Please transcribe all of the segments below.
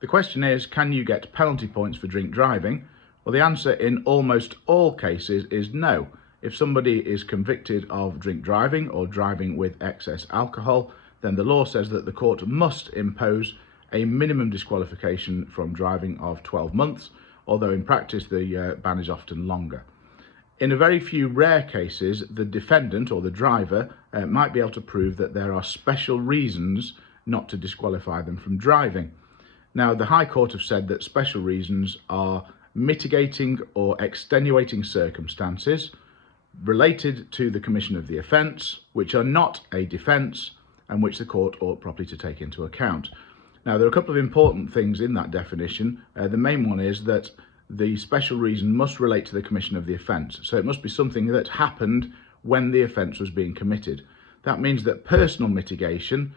The question is, can you get penalty points for drink driving? Well, the answer in almost all cases is no. If somebody is convicted of drink driving or driving with excess alcohol, then the law says that the court must impose a minimum disqualification from driving of 12 months, although in practice the ban is often longer. In a very few rare cases, the defendant or the driver might be able to prove that there are special reasons not to disqualify them from driving. Now, the High Court have said that special reasons are mitigating or extenuating circumstances related to the commission of the offence, which are not a defence and which the court ought properly to take into account. Now, there are a couple of important things in that definition. The main one is that the special reason must relate to the commission of the offence. So it must be something that happened when the offence was being committed. That means that personal mitigation,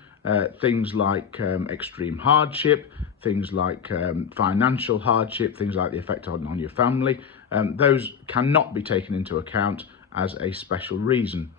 things like extreme hardship, things like financial hardship, things like the effect on your family, those cannot be taken into account as a special reason.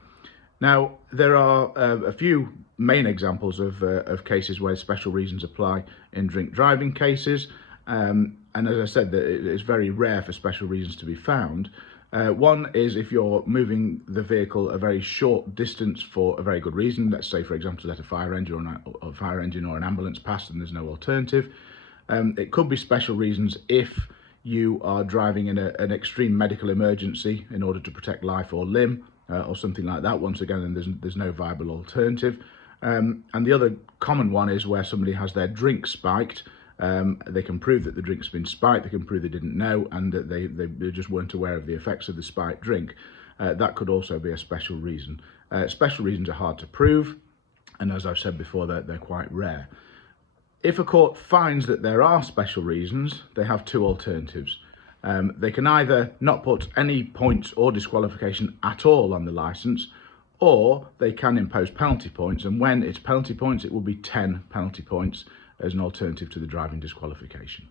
Now, there are a few main examples of cases where special reasons apply in drink driving cases. And as I said, it is very rare for special reasons to be found. One is if you're moving the vehicle a very short distance for a very good reason. Let's say, for example, to let a fire engine or an ambulance pass and there's no alternative. It could be special reasons if you are driving in an extreme medical emergency in order to protect life or limb or something like that. Once again, and there's no viable alternative. And the other common one is where somebody has their drink spiked. They can prove that the drink's been spiked, they can prove they didn't know, and that they just weren't aware of the effects of the spiked drink. That could also be a special reason. Special reasons are hard to prove, and as I've said before, they're quite rare. If a court finds that there are special reasons, they have two alternatives. They can either not put any points or disqualification at all on the licence, or they can impose penalty points, and when it's penalty points, it will be 10 penalty points as an alternative to the driving disqualification.